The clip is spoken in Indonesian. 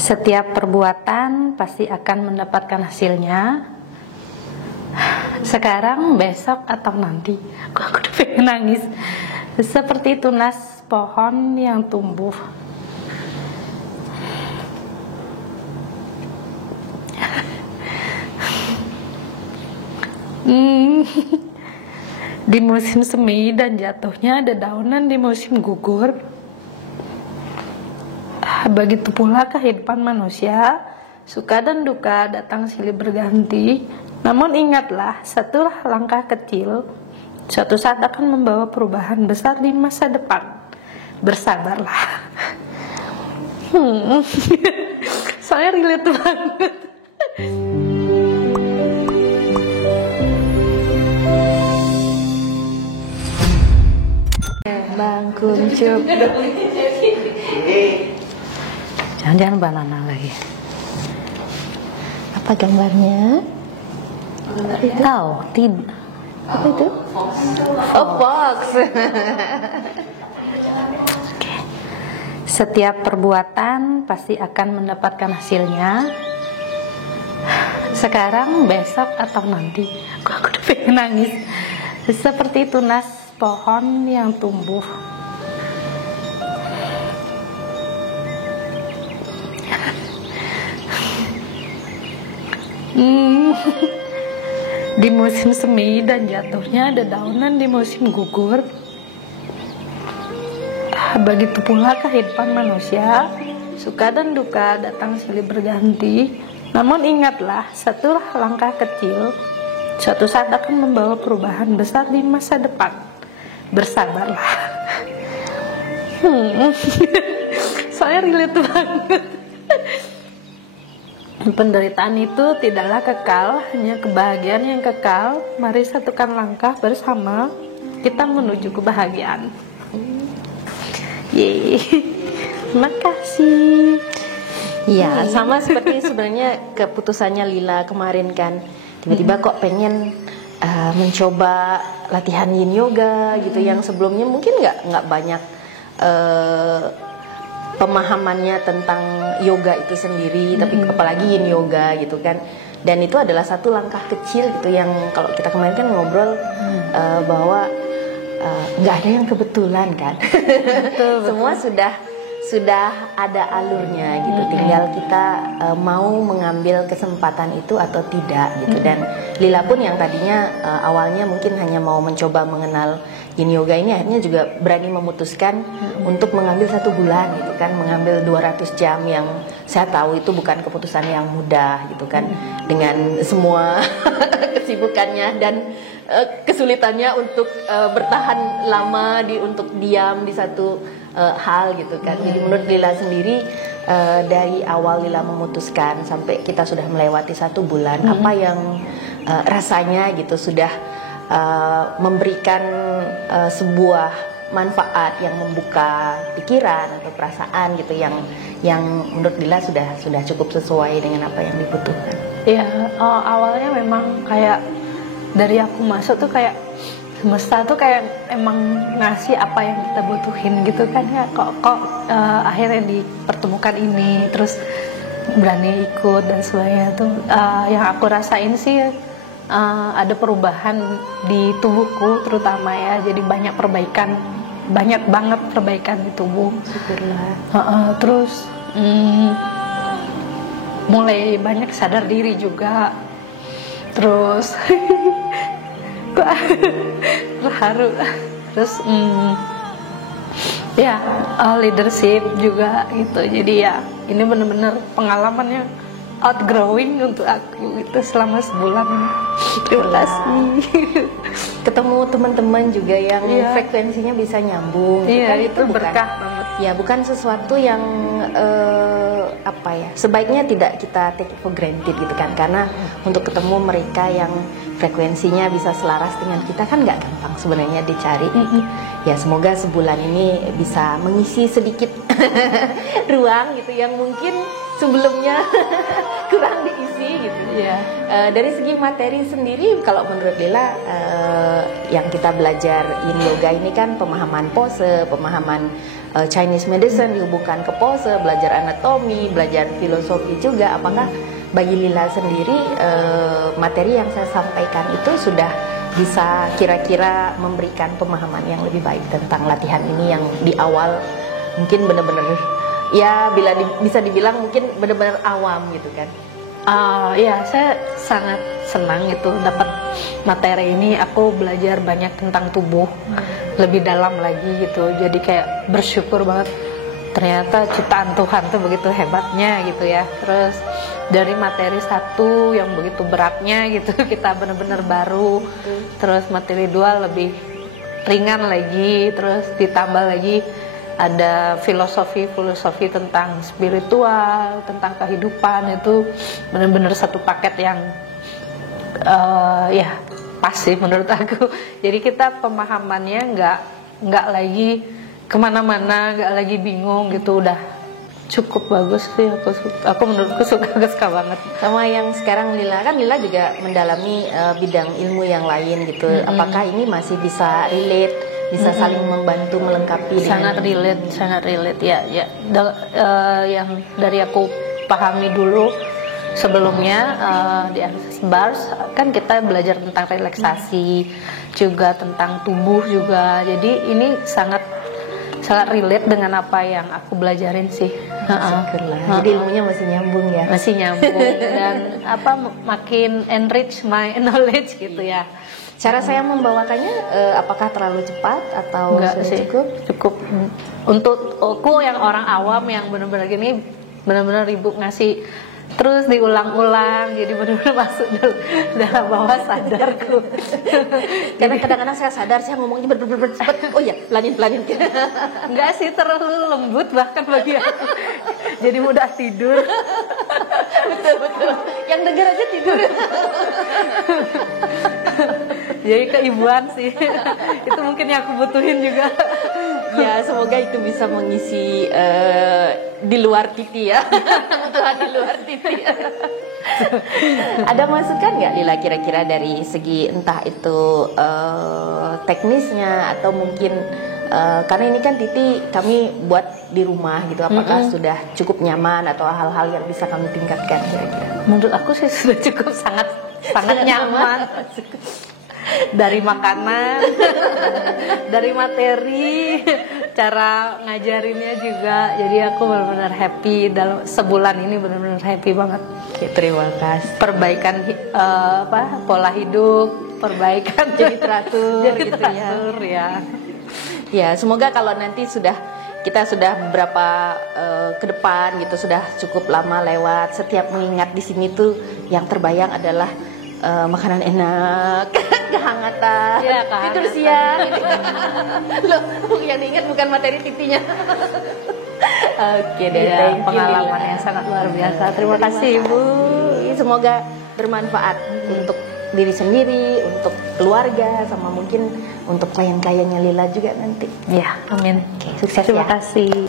Setiap perbuatan pasti akan mendapatkan hasilnya. Sekarang, besok, atau nanti. Aku udah pengen nangis. Seperti tunas pohon yang tumbuh. Di musim semi dan jatuhnya ada daunan di musim gugur. Begitu pula kehidupan manusia, suka dan duka datang silih berganti. Namun ingatlah, satu langkah kecil suatu saat akan membawa perubahan besar di masa depan. Bersabarlah. Saya relate banget. Bang Kuncup. Jangan banana lagi. Apa gambarnya? Tahu, tidak. Apa itu? Oh, box. Setiap perbuatan pasti akan mendapatkan hasilnya. Sekarang, besok, atau nanti. Aku udah pengen nangis. Seperti tunas pohon yang tumbuh. Di musim semi dan jatuhnya ada daunan di musim gugur. Begitu pula kehidupan manusia, suka dan duka datang silih berganti. Namun ingatlah, satu langkah kecil suatu saat akan membawa perubahan besar di masa depan. Bersabarlah. Saya relate banget. Penderitaan itu tidaklah kekal, hanya kebahagiaan yang kekal. Mari satukan langkah bersama, kita menuju kebahagiaan. Yeay. Terima kasih. Ya, sama seperti sebenarnya keputusannya Lila kemarin kan. Tiba-tiba kok pengen mencoba latihan yin yoga gitu, yang sebelumnya mungkin nggak banyak pemahamannya tentang yoga itu sendiri, tapi apalagi yin yoga gitu kan. Dan itu adalah satu langkah kecil gitu, yang kalau kita kemarin kan ngobrol bahwa nggak ada yang kebetulan kan. Betul. Semua sudah ada alurnya gitu, tinggal kita mau mengambil kesempatan itu atau tidak gitu. Dan Lila pun yang tadinya awalnya mungkin hanya mau mencoba mengenal yin yoga ini, akhirnya juga berani memutuskan untuk mengambil 1 bulan gitu kan, mengambil 200 jam, yang saya tahu itu bukan keputusan yang mudah gitu kan, dengan semua kesibukannya dan kesulitannya untuk bertahan lama untuk diam di satu hal gitu kan. Jadi menurut Lila sendiri, dari awal Lila memutuskan sampai kita sudah melewati 1 bulan, apa yang rasanya gitu sudah memberikan sebuah manfaat yang membuka pikiran atau perasaan gitu, yang menurut Lila sudah cukup sesuai dengan apa yang dibutuhkan. Ya, awalnya memang kayak dari aku masuk tuh kayak semesta tuh kayak emang ngasih apa yang kita butuhin gitu kan ya. Kok akhirnya dipertemukan ini, terus berani ikut dan sebagainya tuh. Yang aku rasain sih ada perubahan di tubuhku terutama ya. Jadi banyak banget perbaikan di tubuh. Syukurlah. Terus mulai banyak sadar diri juga. Terus terharu. Terus ya leadership juga gitu. Jadi ya ini benar-benar pengalamannya outgrowing untuk aku itu selama sebulan. Terima kasih. Ketemu teman-teman juga yang frekuensinya bisa nyambung. Iya, kan, itu berkah banget. Ya, bukan sesuatu yang sebaiknya tidak kita take it for granted gitu kan. Karena untuk ketemu mereka yang frekuensinya bisa selaras dengan kita kan nggak gampang sebenarnya dicari. Ya, semoga sebulan ini bisa mengisi sedikit ruang gitu, yang mungkin sebelumnya kurang diisi gitu. Iya. Dari segi materi sendiri, kalau menurut Lila, yang kita belajar yin yoga ini kan pemahaman pose, pemahaman Chinese medicine dihubungkan ke pose, belajar anatomi, belajar filosofi juga. Apakah bagi Lila sendiri materi yang saya sampaikan itu sudah bisa kira-kira memberikan pemahaman yang lebih baik tentang latihan ini yang di awal mungkin benar-benar ya bisa dibilang mungkin benar-benar awam gitu kan? Ya, saya sangat senang itu dapat materi ini. Aku belajar banyak tentang tubuh lebih dalam lagi gitu. Jadi kayak bersyukur banget. Ternyata ciptaan Tuhan tuh begitu hebatnya gitu ya. Terus dari materi 1 yang begitu beratnya gitu kita benar-benar baru. Terus materi 2 lebih ringan lagi. Terus ditambah lagi ada filosofi tentang spiritual, tentang kehidupan. Itu benar-benar satu paket yang ya pas sih menurut aku. Jadi kita pemahamannya nggak lagi kemana-mana, nggak lagi bingung gitu, udah cukup bagus sih. Aku menurutku suka banget. Sama yang sekarang Lila juga mendalami bidang ilmu yang lain gitu. Apakah ini masih bisa relate, bisa saling membantu melengkapi? Sangat relate ya. Yang dari aku pahami dulu sebelumnya di Access Bars kan kita belajar tentang relaksasi juga, tentang tubuh juga. Jadi ini sangat relate dengan apa yang aku belajarin sih. Jadi ilmunya masih nyambung ya. Masih nyambung dan makin enrich my knowledge gitu ya. Cara saya membawakannya apakah terlalu cepat atau Enggak sih, cukup. Untuk aku yang orang awam yang benar-benar gini, benar-benar ribut ngasih terus diulang-ulang, jadi benar-benar masuk dalam bawah sadarku. Karena kadang-kadang saya sadar saya ngomongnya benar-benar cepat. Oh iya, pelanin. Enggak sih, terlalu lembut bahkan bagi aku. Jadi mudah tidur. Betul. Yang denger aja tidur. Jadi keibuan sih. Itu mungkin yang aku butuhin juga. Ya, semoga itu bisa mengisi di luar TV ya. Kebutuhan di luar TV. Ada masukan nggak Lila kira-kira dari segi entah itu teknisnya atau mungkin karena ini kan Titi kami buat di rumah gitu, apakah sudah cukup nyaman atau hal-hal yang bisa kami tingkatkan kira-kira? Menurut aku sih sudah cukup sangat nyaman. Dari makanan, dari materi, cara ngajarinnya juga. Jadi aku benar-benar happy dalam sebulan ini, benar-benar happy banget. Oke, terima kasih. Perbaikan pola hidup, perbaikan jadi teratur, gitu ya. Ya, semoga kalau nanti kita sudah beberapa ke depan gitu, sudah cukup lama lewat, setiap mengingat di sini tuh yang terbayang adalah makanan enak, kehangatan, ya, tidur siang. Loh, yang diingat bukan materi TV-nya. Oke deh, pengalaman yang sangat luar biasa. Terima kasih Ibu. Semoga bermanfaat untuk diri sendiri, untuk keluarga, sama mungkin untuk klien-kliennya Lila juga nanti. Ya, amin. Oke, sukses Terima ya. kasih.